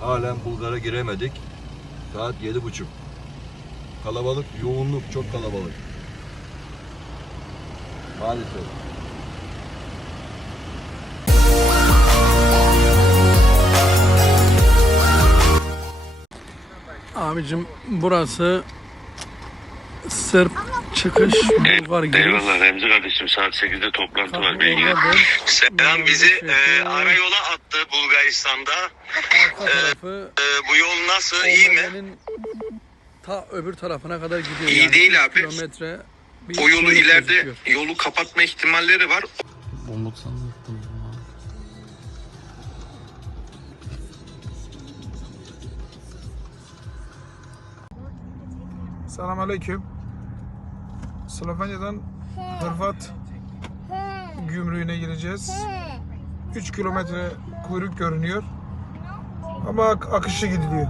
Halen Bulgar'a giremedik. Saat yedi buçuk. Kalabalık, yoğunluk çok kalabalık. Maalesef. Abicim burası Sırp çıkış Bulgar giriş. Eyvallah Remzi kardeşim saat 8'de toplantı var bilgin. Bulgar'dır. Selam bizi e, ara yola attı Bulgaristan'da. Tarafı E, bu yol nasıl iyi mi? Ta öbür tarafına kadar gidiyor. İyi değil üç abi. Kilometre O yolu ileride gözüküyor. yolu kapatma ihtimalleri var. Bombuk sandım. Selamünaleyküm. Slovenya'dan Hırvat gümrüğüne gireceğiz. 3 kilometre kuyruk görünüyor. Ama ak- akışı gidiliyor.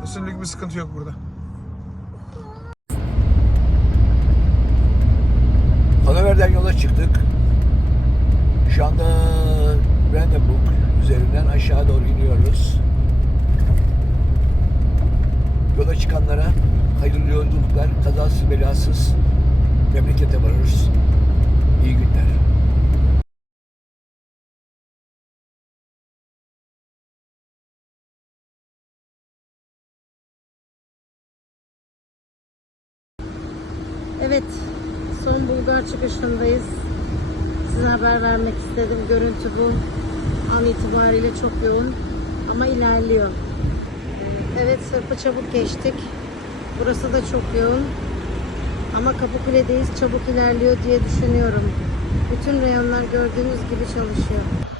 Kesinlikle bir sıkıntı yok burada. Hanover'den yola çıktık. Şu anda Brandenburg üzerinden aşağı doğru iniyoruz. Yola çıkanlara hayırlı yolculuklar, kazasız belasız memlekete varırız. İyi günler. Evet, son Bulgar çıkışındayız. Size haber vermek istedim. Görüntü bu. An itibariyle çok yoğun ama ilerliyor. Evet, Sırp'ı çabuk geçtik. Burası da çok yoğun. Ama Kapıkule'deyiz. Çabuk ilerliyor diye düşünüyorum. Bütün reyonlar gördüğünüz gibi çalışıyor.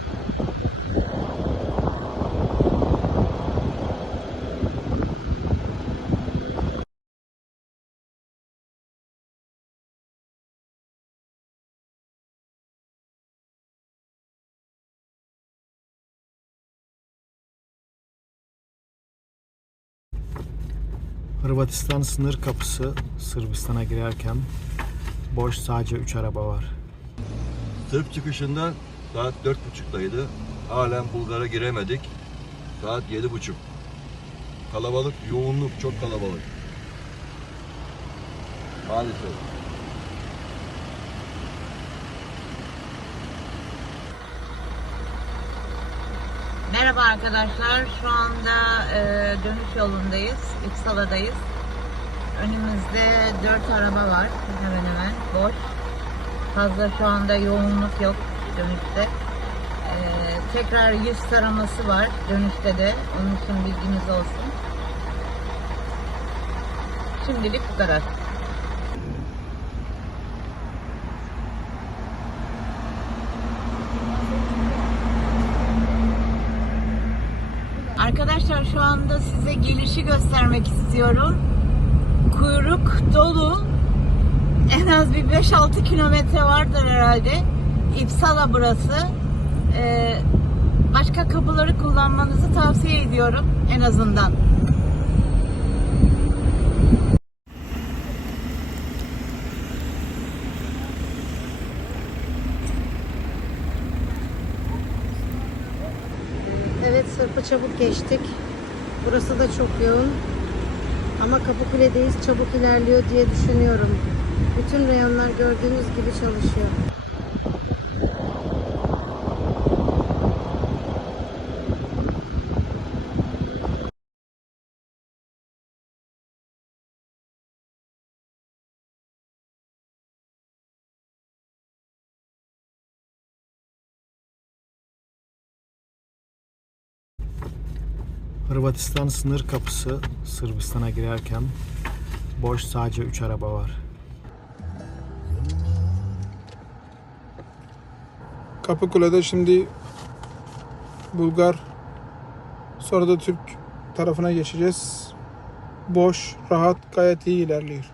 Hırvatistan sınır kapısı Sırbistan'a girerken boş sadece 3 araba var. Sırp çıkışından saat dört buçuktaydı. Halen Bulgar'a giremedik. Saat yedi buçuk. Kalabalık, yoğunluk çok kalabalık. Maalesef. Merhaba arkadaşlar. Şu anda e, dönüş yolundayız. İpsala'dayız. Önümüzde dört araba var. Hemen hemen boş. Fazla şu anda yoğunluk yok dönüşte. E, tekrar yüz taraması var dönüşte de. Onun için bilginiz olsun. Şimdilik bu kadar. Arkadaşlar şu anda size gelişi göstermek istiyorum. Kuyruk dolu. En az bir 5-6 kilometre vardır herhalde. İpsala burası. Ee, başka kapıları kullanmanızı tavsiye ediyorum en azından. Evet, Sırp'ı çabuk geçtik. Burası da çok yoğun. Ama Kapıkule'deyiz. Çabuk ilerliyor diye düşünüyorum. Bütün reyonlar gördüğünüz gibi çalışıyor. Hırvatistan sınır kapısı Sırbistan'a girerken boş sadece 3 araba var. Kapıkule'de şimdi Bulgar sonra da Türk tarafına geçeceğiz. Boş, rahat, gayet iyi ilerliyor.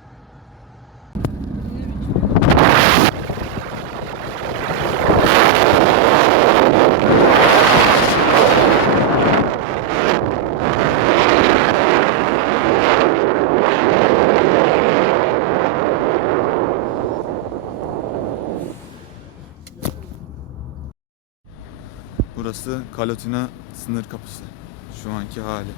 Burası Kalotina sınır kapısı. Şu anki hali.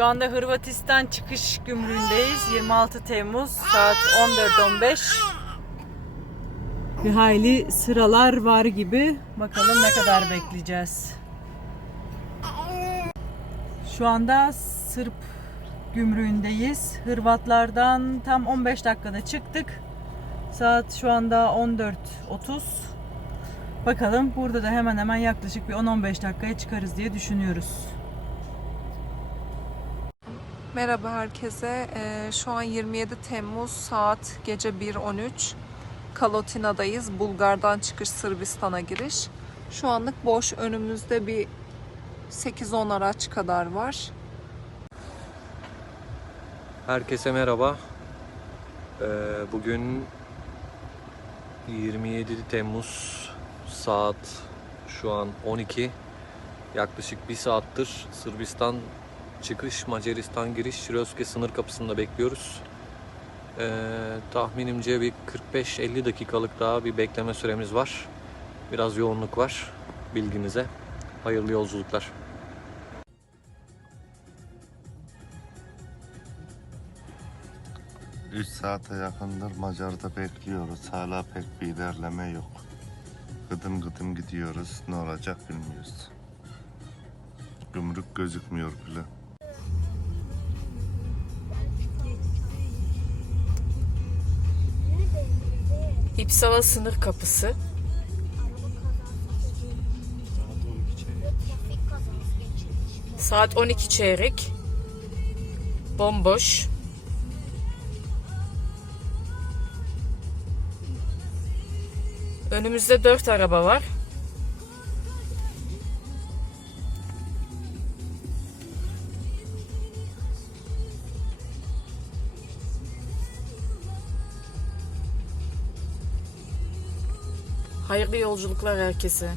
Şu anda Hırvatistan çıkış gümrüğündeyiz. 26 Temmuz saat 14.15. Bir hayli sıralar var gibi. Bakalım ne kadar bekleyeceğiz. Şu anda Sırp gümrüğündeyiz. Hırvatlardan tam 15 dakikada çıktık. Saat şu anda 14.30. Bakalım burada da hemen hemen yaklaşık bir 10-15 dakikaya çıkarız diye düşünüyoruz. Merhaba herkese. Ee, şu an 27 Temmuz saat gece 1.13. Kalotina'dayız. Bulgar'dan çıkış Sırbistan'a giriş. Şu anlık boş. Önümüzde bir 8-10 araç kadar var. Herkese merhaba. Ee, bugün 27 Temmuz saat şu an 12. Yaklaşık bir saattir Sırbistan çıkış, Macaristan giriş, Röske sınır kapısında bekliyoruz. Ee, tahminimce bir 45-50 dakikalık daha bir bekleme süremiz var. Biraz yoğunluk var bilginize. Hayırlı yolculuklar. Üç saate yakındır Macar'da bekliyoruz. Hala pek bir ilerleme yok. Gıdım gıdım gidiyoruz. Ne olacak bilmiyoruz. Gümrük gözükmüyor bile. İpsala sınır kapısı. Saat 12 çeyrek. Bomboş. Önümüzde 4 araba var. Hayırlı yolculuklar herkese.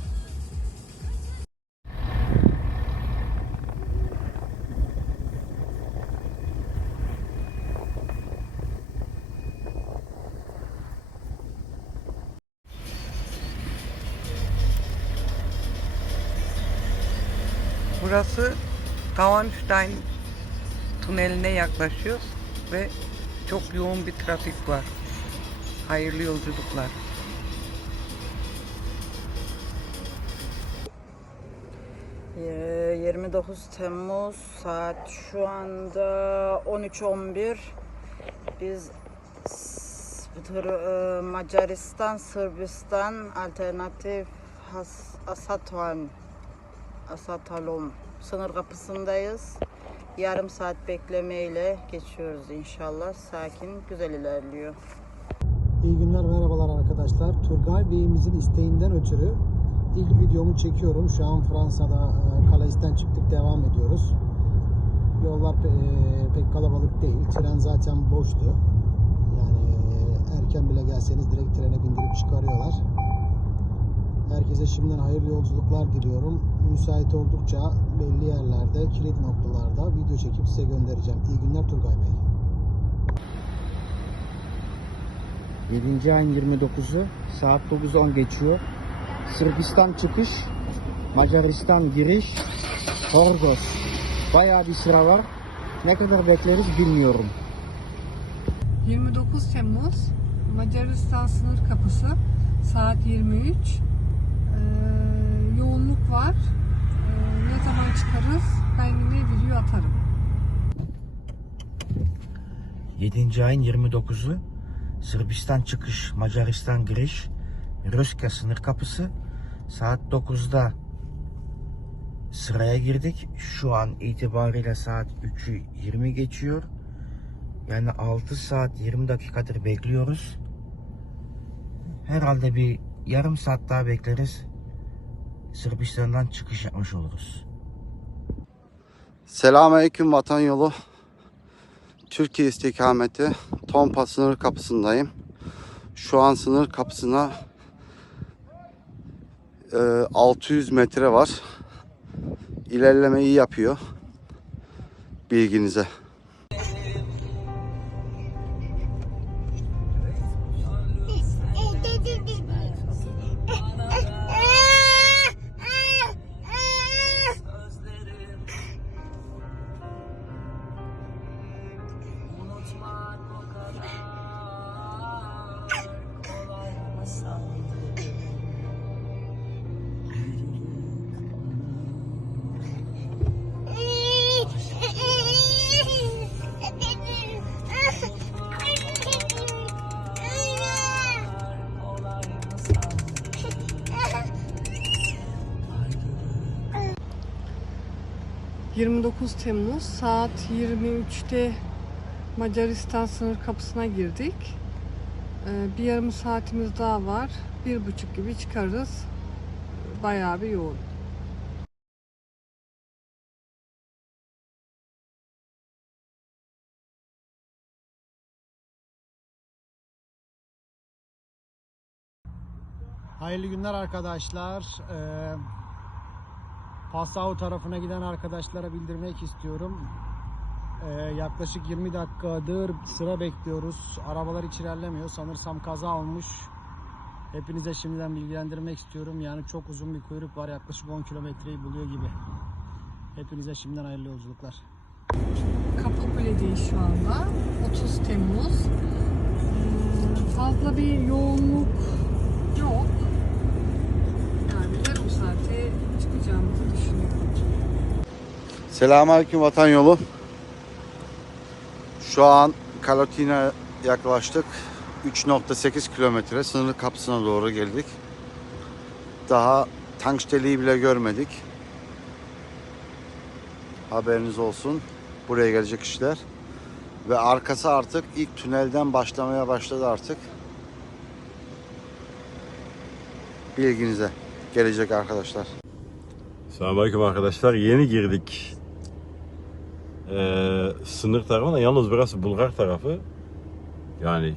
Burası Tavanstein tüneline yaklaşıyoruz ve çok yoğun bir trafik var. Hayırlı yolculuklar. 29 Temmuz saat şu anda 13.11 biz e, Macaristan, Sırbistan alternatif Has, Asatvan Asatalom sınır kapısındayız. Yarım saat beklemeyle geçiyoruz inşallah. Sakin, güzel ilerliyor. İyi günler, merhabalar arkadaşlar. Turgay Bey'imizin isteğinden ötürü ilk videomu çekiyorum. Şu an Fransa'da e, Kalais'ten çıktık, devam ediyoruz. Yollar e, pek kalabalık değil. Tren zaten boştu. Yani e, erken bile gelseniz direkt trene bindirip çıkarıyorlar. Herkese şimdiden hayırlı yolculuklar diliyorum. Müsait oldukça belli yerlerde, kilit noktalarda video çekip size göndereceğim. İyi günler Turgay Bey. 7. ayın 29'u saat 9.10 geçiyor. Sırbistan çıkış, Macaristan giriş, Horgos. Bayağı bir sıra var. Ne kadar bekleriz bilmiyorum. 29 Temmuz Macaristan sınır kapısı saat 23. Ee, yoğunluk var. Ee, ne zaman çıkarız? Ben yine video atarım. 7. ayın 29'u Sırbistan çıkış, Macaristan giriş, Röske sınır kapısı. Saat 9'da sıraya girdik. Şu an itibariyle saat 3'ü 20 geçiyor. Yani 6 saat 20 dakikadır bekliyoruz. herhalde bir yarım saat daha bekleriz. Sırbistan'dan çıkış yapmış oluruz. Selamünaleyküm vatan yolu. Türkiye istikameti Tompa sınır kapısındayım. Şu an sınır kapısına 600 metre var. İlerleme iyi yapıyor. Bilginize. ...29 Temmuz saat 23'te Macaristan sınır kapısına girdik. Ee, Bir yarım saatimiz daha var. Bir buçuk gibi çıkarız. Bayağı bir yoğun. Hayırlı günler arkadaşlar. Ee, Passau tarafına giden arkadaşlara bildirmek istiyorum. Ee, yaklaşık 20 dakikadır sıra bekliyoruz. Arabalar hiç ilerlemiyor. Sanırsam kaza olmuş. Hepinize şimdiden bilgilendirmek istiyorum. Yani çok uzun bir kuyruk var. Yaklaşık 10 kilometreyi buluyor gibi. Hepinize şimdiden hayırlı yolculuklar. Kapıkule'deyiz şu anda. 30 Temmuz. Ee, Fazla bir yoğunluk yok. Yani yarım saate çıkacağımızı düşünüyorum. Selamünaleyküm vatan yolu. Şu an Kalotina yaklaştık. 3.8 kilometre sınır kapısına doğru geldik. Daha tanksteliği bile görmedik. Haberiniz olsun. Buraya gelecek kişiler. Ve arkası artık ilk tünelden başlamaya başladı artık. Bilginize gelecek arkadaşlar. Selamünaleyküm arkadaşlar. Yeni girdik. Ee, sınır tarafına yalnız burası Bulgar tarafı. Yani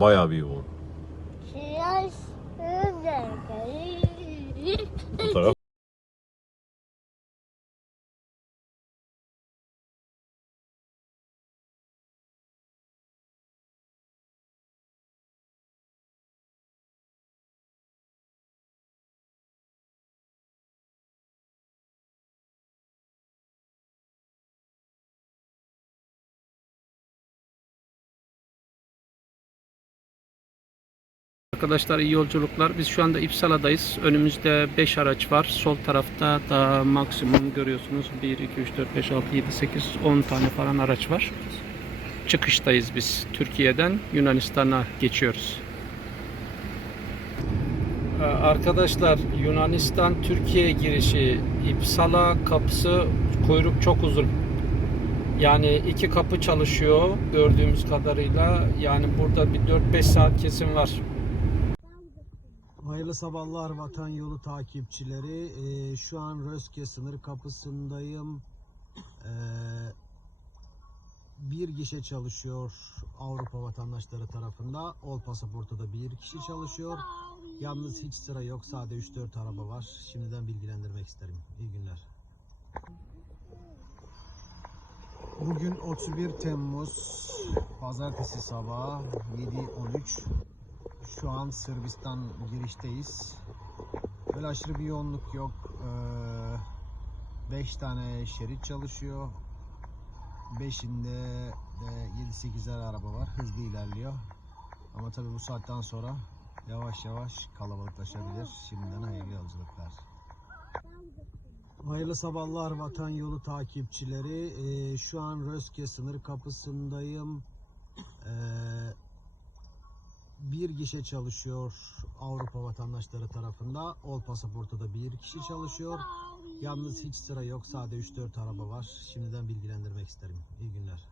bayağı bir yoğun. Bu taraf Arkadaşlar iyi yolculuklar. Biz şu anda İpsala'dayız. Önümüzde 5 araç var. Sol tarafta da maksimum görüyorsunuz. 1, 2, 3, 4, 5, 6, 7, 8, 10 tane falan araç var. Çıkıştayız biz. Türkiye'den Yunanistan'a geçiyoruz. Ee, Arkadaşlar Yunanistan Türkiye girişi İpsala kapısı kuyruk çok uzun. Yani iki kapı çalışıyor gördüğümüz kadarıyla. Yani burada bir 4-5 saat kesin var. Hayırlı sabahlar vatan yolu takipçileri. Ee, şu an Röske sınır kapısındayım. Ee, bir gişe çalışıyor Avrupa vatandaşları tarafında. Ol pasaportta da bir kişi çalışıyor. Yalnız hiç sıra yok. Sadece 3-4 araba var. Şimdiden bilgilendirmek isterim. İyi günler. Bugün 31 Temmuz Pazartesi sabahı 7.13 Şu an Sırbistan girişteyiz. Öyle aşırı bir yoğunluk yok. 5 tane şerit çalışıyor. 5'inde de 7-8'er araba var. Hızlı ilerliyor. Ama tabii bu saatten sonra yavaş yavaş kalabalıklaşabilir. Şimdiden hayırlı yolculuklar. Hayırlı sabahlar vatan yolu takipçileri. Ee, şu an Röske sınır kapısındayım. Ee, bir gişe çalışıyor Avrupa vatandaşları tarafında. Ol pasaportta da bir kişi çalışıyor. Yalnız hiç sıra yok. Sadece 3-4 araba var. Şimdiden bilgilendirmek isterim. İyi günler.